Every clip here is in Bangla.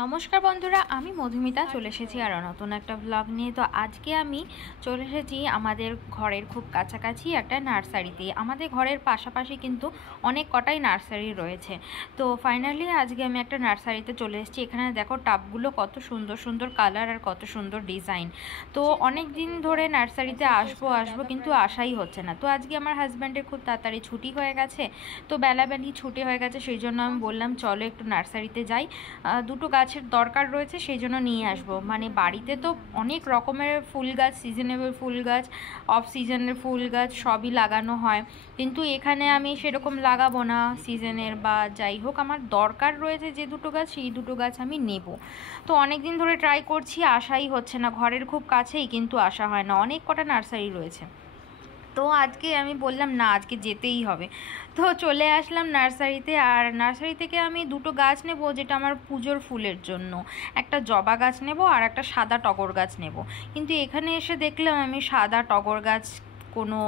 নমস্কার বন্ধুরা, আমি মধুমিতা চলে এসেছি আরও নতুন একটা ব্লগ নিয়ে। তো আজকে আমি চলে এসেছি আমাদের ঘরের খুব কাছাকাছি একটা নার্সারিতে। আমাদের ঘরের পাশাপাশি কিন্তু অনেক কটাই নার্সারি রয়েছে। তো ফাইনালি আজকে আমি একটা নার্সারিতে চলে এসেছি। এখানে দেখো টাবগুলো কত সুন্দর সুন্দর কালার আর কত সুন্দর ডিজাইন। তো অনেক দিন ধরে নার্সারিতে আসবো কিন্তু আসাই হচ্ছে না। তো আজকে আমার হাজব্যান্ডের খুব তাড়াতাড়ি ছুটি হয়ে গেছে, তো বেলাবেলি ছুটি হয়ে গেছে, সেই জন্য আমি বললাম চলো একটু নার্সারিতে যাই, দুটো গাছের দরকার রয়েছে, সেই জন্য নিয়ে আসবো। মানে বাড়িতে তো অনেক রকমের ফুল গাছ, সিজনেবল ফুল গাছ, অফ সিজনের ফুল গাছ সবই লাগানো হয়, কিন্তু এখানে আমি সেরকম লাগাবো না সিজনের, বা যাই হোক আমার দরকার রয়েছে যে দুটো গাছ, সেই দুটো গাছ আমি নেব। তো অনেক দিন ধরে ট্রাই করছি, আসাই হচ্ছে না। ঘরের খুব কাছেই কিন্তু আসা হয় না, অনেক কটা নার্সারি রয়েছে। তো আজকে আমি বললাম না, আজকে যেতেই হবে। তো চলে আসলাম নার্সারিতে। আর নার্সারি থেকে আমি দুটো গাছ নেব, যেটা আমার পুজোর ফুলের জন্য। একটা জবা গাছ নেব আর একটা সাদা টগর গাছ নেব। কিন্তু এখানে এসে দেখলাম আমি সাদা টগর গাছ কোনো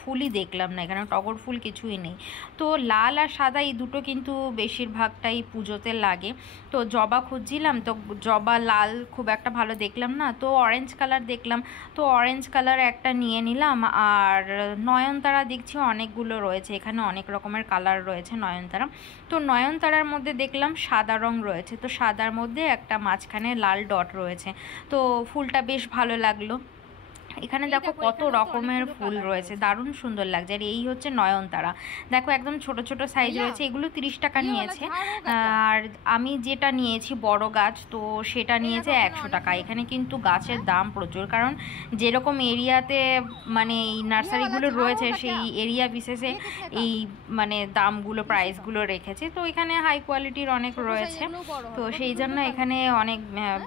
ফুলই দেখলাম না, এখানে টগর ফুল কিছুই নেই। তো লাল আর সাদা এই দুটো কিন্তু বেশিরভাগটাই পুজোতে লাগে। তো জবা খুঁজছিলাম, তো জবা লাল খুব একটা ভালো দেখলাম না, তো অরেঞ্জ কালার দেখলাম, তো অরেঞ্জ কালার একটা নিয়ে নিলাম। আর নয়নতারা দেখছি অনেকগুলো রয়েছে, এখানে অনেক রকমের কালার রয়েছে নয়নতারা। তো নয়নতারার মধ্যে দেখলাম সাদা রং রয়েছে, তো সাদার মধ্যে একটা মাঝখানে লাল ডট রয়েছে। তো ফুলটা বেশ ভালো লাগলো। এখানে দেখো কত রকমের ফুল রয়েছে, দারুণ সুন্দর লাগছে। আর এই হচ্ছে নয়নতারা, দেখো একদম ছোট ছোট সাইজ রয়েছে, এগুলো 30 টাকা নিয়েছে। আর আমি যেটা নিয়েছি বড় গাছ, তো সেটা নিয়েছে 100 টাকা। এখানে কিন্তু গাছের দাম প্রচুর, কারণ যেরকম এরিয়াতে মানে এই নার্সারিগুলো রয়েছে, সেই এরিয়া বিশেষে এই মানে দামগুলো, প্রাইসগুলো রেখেছে। তো এখানে হাই কোয়ালিটির অনেক রয়েছে, তো সেই জন্য এখানে অনেক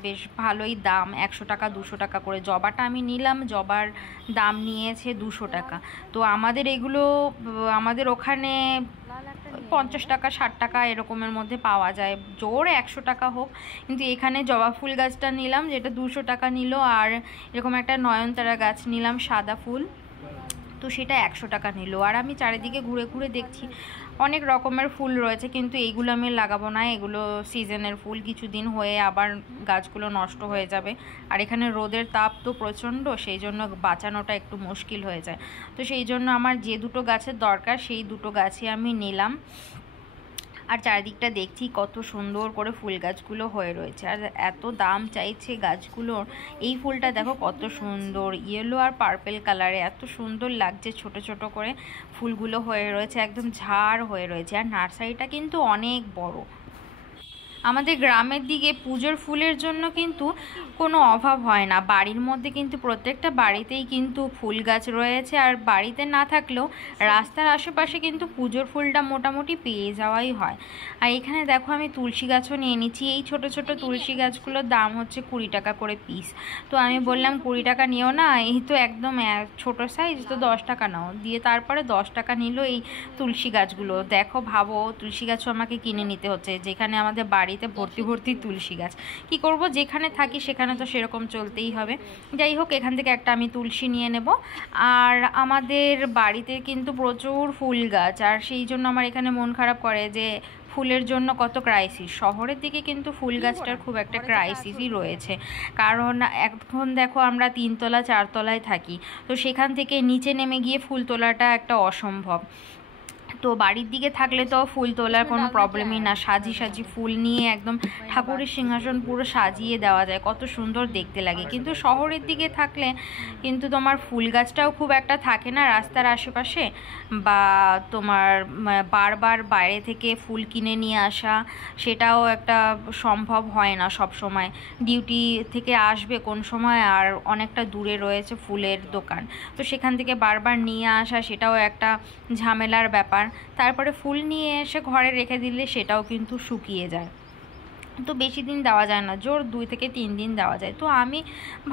বেশ ভালোই দাম, 100 টাকা 200 টাকা করে। জবাটা আমি নিলাম, জবার দাম নিয়েছে 200 টাকা। তো আমাদের এগুলো আমাদের ওখানে 50 টাকা 60 টাকা এরকমের মধ্যে পাওয়া যায়, জোর 100 টাকা হোক। কিন্তু এখানে জবা ফুল গাছটা নিলাম যেটা 200 টাকা নিল, আর এরকম একটা নয়নতারা গাছ নিলাম সাদা ফুল, তো সেটা 100 টাকা নিল। আর আমি চারিদিকে ঘুরে ঘুরে দেখছি অনেক রকমের ফুল রয়েছে, কিন্তু এইগুলো আমি লাগাবো না, এগুলো সিজনের ফুল, কিছুদিন হয়ে আবার গাছগুলো নষ্ট হয়ে যাবে। আর এখানে রোদের তাপ তো প্রচণ্ড, সেই জন্য বাঁচানোটা একটু মুশকিল হয়ে যায়। তো সেই জন্য আমার যে দুটো গাছের দরকার সেই দুটো গাছই আমি নিলাম। আর চারিদিকটা দেখছি কত সুন্দর করে ফুল গাছগুলো হয়ে রয়েছে, আর এত দাম চাইছে গাছগুলোর। এই ফুলটা দেখো কত সুন্দর, ইয়েলো আর পার্পেল কালারে, এত সুন্দর লাগছে। ছোট ছোট করে ফুলগুলো হয়ে রয়েছে, একদম ঝাড় হয়ে রয়েছে। আর নার্সারিটা কিন্তু অনেক বড়। আমাদের গ্রামের দিকে পুজোর ফুলের জন্য কিন্তু কোনো অভাব হয় না, বাড়ির মধ্যে কিন্তু প্রত্যেকটা বাড়িতেই কিন্তু ফুল গাছ রয়েছে। আর বাড়িতে না থাকলেও রাস্তার আশেপাশে কিন্তু পুজোর ফুলটা মোটামুটি পেয়ে যাওয়াই হয়। আর এখানে দেখো আমি তুলসী গাছও নিয়ে নিচ্ছি। এই ছোট ছোট তুলসী গাছগুলোর দাম হচ্ছে 20 টাকা করে পিস। তো আমি বললাম 20 টাকা নিও না, এই তো একদম ছোট সাইজ, তো 10 টাকা নাও। দিয়ে তারপরে 10 টাকা নিল এই তুলসী গাছগুলো। দেখো ভাবো, তুলসী গাছও আমাকে কিনে নিতে হচ্ছে, যেখানে আমাদের বাড়িতে ভর্তি ভর্তি তুলসী গাছ। কি করব, যেখানে থাকি সেখানে তো সেরকম চলতেই হবে। যাই হোক, এখান থেকে একটা আমি তুলসী নিয়ে নেব। আর আমাদের বাড়িতে কিন্তু প্রচুর ফুল গাছ, আর সেই জন্য আমার এখানে মন খারাপ করে যে ফুলের জন্য কত ক্রাইসিস। শহরের দিকে কিন্তু ফুল গাছটার খুব একটা ক্রাইসিসই রয়েছে, কারণ এখন দেখো আমরা 3 তলা 4 তলায় থাকি, তো সেখান থেকে নিচে নেমে গিয়ে ফুল তোলাটা একটা অসম্ভব। তো বাড়ির দিকে থাকলে তো ফুল তোলার কোনো প্রবলেমই না, সাজি সাজি ফুল নিয়ে একদম ঠাকুরের সিংহাসন পুরো সাজিয়ে দেওয়া যায়, কত সুন্দর দেখতে লাগে। কিন্তু শহরের দিকে থাকলে কিন্তু তোমার ফুল গাছটাও খুব একটা থাকে না রাস্তার আশেপাশে, বা তোমার বারবার বাইরে থেকে ফুল কিনে নিয়ে আসা সেটাও একটা সম্ভব হয় না সব সময়। ডিউটি থেকে আসবে কোন সময়, আর অনেকটা দূরে রয়েছে ফুলের দোকান, তো সেখান থেকে বারবার নিয়ে আসা সেটাও একটা ঝামেলার ব্যাপার। তারপরে ফুল নিয়ে এসে ঘরে রেখে দিলে সেটাও কিন্তু শুকিয়ে যায়, তো বেশি দিন দেওয়া যায় না, জোর 2 থেকে 3 দিন দেওয়া যায়। তো আমি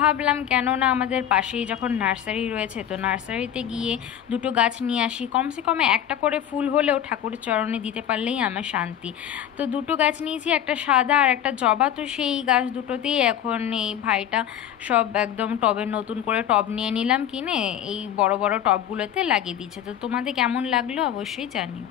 ভাবলাম কেন না আমাদের পাশেই যখন নার্সারি রয়েছে, তো নার্সারিতে গিয়ে দুটো গাছ নিয়ে আসি, কমসে কম একটা করে ফুল হলেও ঠাকুরের চরণে দিতে পারলেই আমার শান্তি। তো দুটো গাছ নিয়েছি, একটা সাদা আর একটা জবা। তো সেই গাছ দুটোতেই এখন এই ভাইটা সব একদম টবে, নতুন করে টব নিয়ে নিলাম কিনে, এই বড় বড় টবগুলোতে লাগিয়ে দিচ্ছে। তো তোমাদের কেমন লাগলো অবশ্যই জানিও।